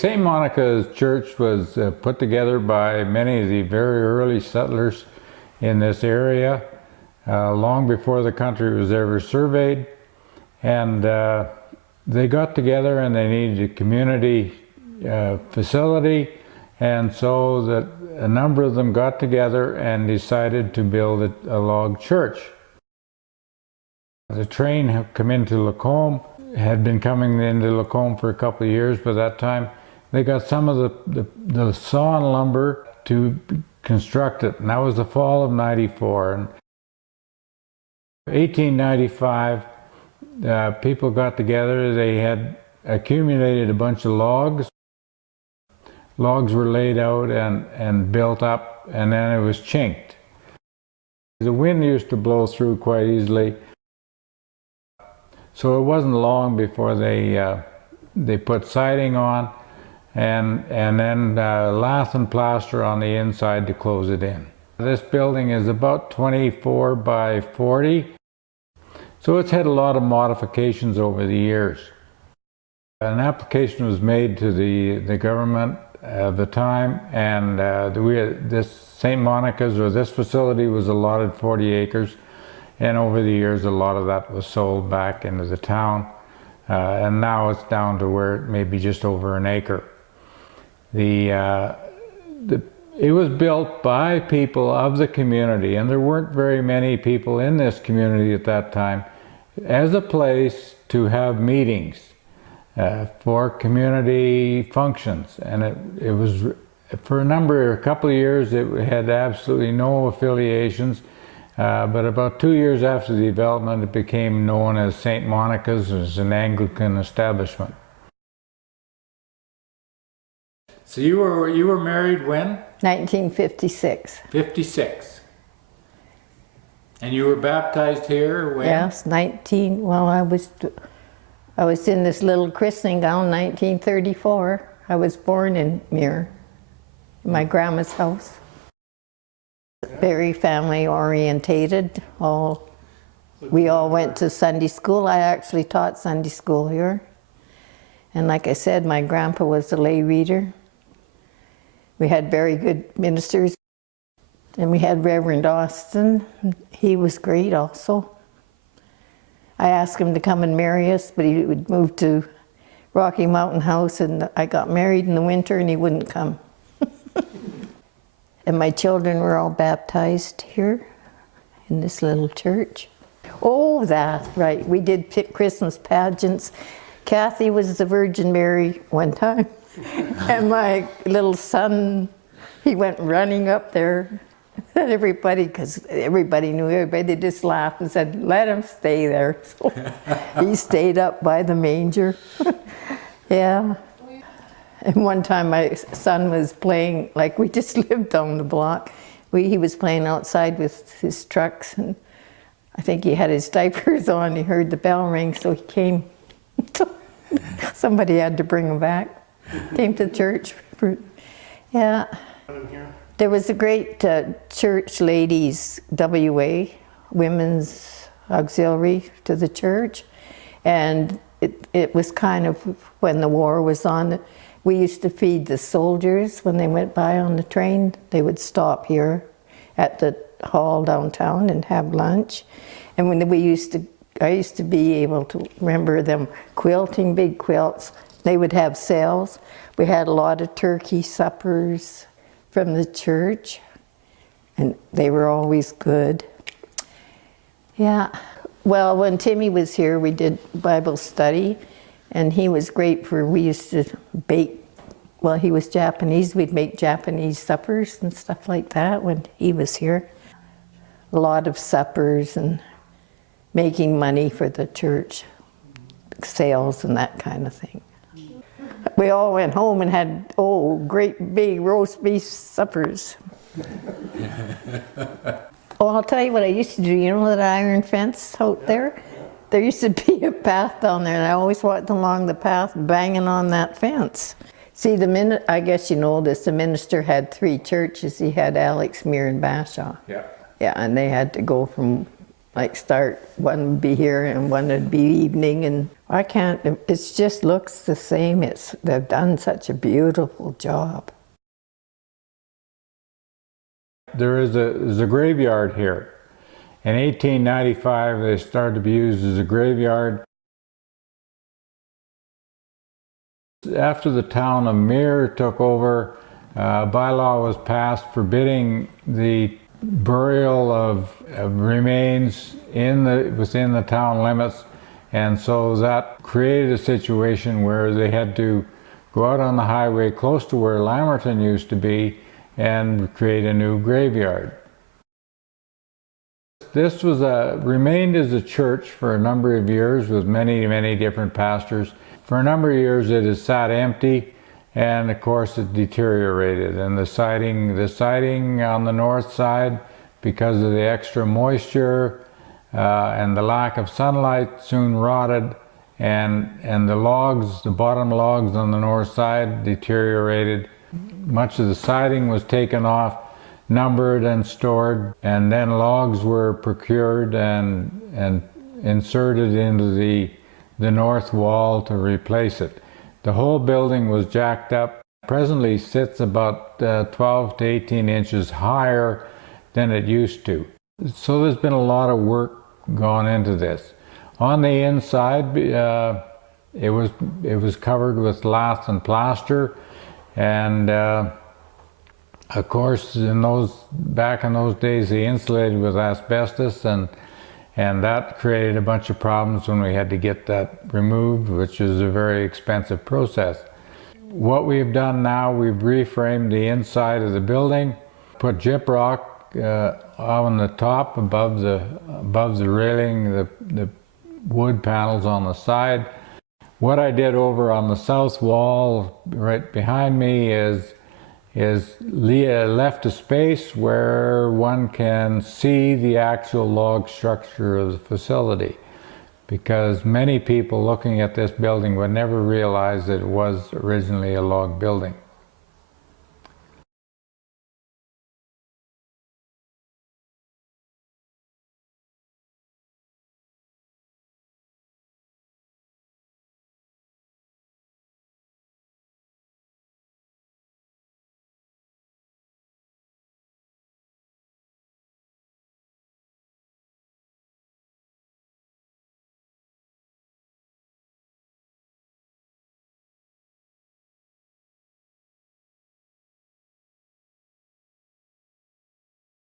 St. Monica's Church was put together by many of the very early settlers in this area, long before the country was ever surveyed. And they got together and they needed a community facility, and so that a number of them got together and decided to build a log church. The train had come into Lacombe, had been coming into Lacombe for a couple of years by that time. They got some of the sawn lumber to construct it, and that was the fall of '94. And 1895, people got together. They had accumulated a bunch of logs. Logs were laid out and built up, and then it was chinked. The wind used to blow through quite easily, so it wasn't long before they put siding on, and then lath and plaster on the inside to close it in. This building is about 24 by 40, so it's had a lot of modifications over the years. An application was made to the government at the time, and this St. Monica's, or this facility, was allotted 40 acres, and over the years a lot of that was sold back into the town, and now it's down to where it may be just over an acre. It was built by people of the community, and there weren't very many people in this community at that time, as a place to have meetings for community functions. And it was, for a couple of years, it had absolutely no affiliations, but about 2 years after the development, it became known as St. Monica's, as an Anglican establishment. So you were married when? 1956. 56. And you were baptized here when? Yes, well, I was in this little christening gown, 1934. I was born in Muir, in my grandma's house. Very family orientated. We all went to Sunday school. I actually taught Sunday school here. And like I said, my grandpa was a lay reader. We had very good ministers. And we had Reverend Austin. He was great also. I asked him to come and marry us, but he would move to Rocky Mountain House, and I got married in the winter and he wouldn't come. And my children were all baptized here in this little church. Oh, that, right. We did Christmas pageants. Kathy was the Virgin Mary one time. And my little son, he went running up there. Everybody, because everybody knew everybody, they just laughed and said, let him stay there. So he stayed up by the manger. Yeah. And one time my son was playing, like we just lived down the block. He was playing outside with his trucks, and I think he had his diapers on. He heard the bell ring, so he came. Somebody had to bring him back. Came to church. Yeah. There was a great church ladies WA, Women's Auxiliary to the church, and it was kind of when the war was on. We used to feed the soldiers when they went by on the train. They would stop here at the hall downtown and have lunch. And when I used to be able to remember them quilting big quilts. They would have sales. We had a lot of turkey suppers from the church, and they were always good. Yeah. Well, when Timmy was here, we did Bible study, and he was great we used to bake. Well, he was Japanese. We'd make Japanese suppers and stuff like that when he was here. A lot of suppers and making money for the church, sales and that kind of thing. We all went home and had, great big roast beef suppers. I'll tell you what I used to do. You know that iron fence out there? There used to be a path down there, and I always walked along the path banging on that fence. See, I guess you know this, the minister had 3 churches. He had Alex, Muir, and Bashaw. Yeah. Yeah, and they had to go from like start, one would be here and one would be evening, and I can't, it just looks the same. They've done such a beautiful job. There's a graveyard here. In 1895, they started to be used as a graveyard. After the town of Mere took over, a bylaw was passed forbidding the burial of remains within the town limits, and so that created a situation where they had to go out on the highway close to where Lamerton used to be and create a new graveyard. This was remained as a church for a number of years with many different pastors. For a number of years it has sat empty, and of course it deteriorated. And the siding on the north side, because of the extra moisture and the lack of sunlight, soon rotted, and the bottom logs on the north side deteriorated. Much of the siding was taken off, numbered and stored, and then logs were procured and inserted into the north wall to replace it. The whole building was jacked up. Presently sits about 12 to 18 inches higher than it used to. So there's been a lot of work gone into this. On the inside, it was covered with lath and plaster, and of course, back in those days, they insulated with asbestos, and that created a bunch of problems when we had to get that removed, which is a very expensive process. What we've done now, we've reframed the inside of the building, put gyprock on the top above the railing, the wood panels on the side. What I did over on the south wall, right behind me, is left a space where one can see the actual log structure of the facility, because many people looking at this building would never realize that it was originally a log building.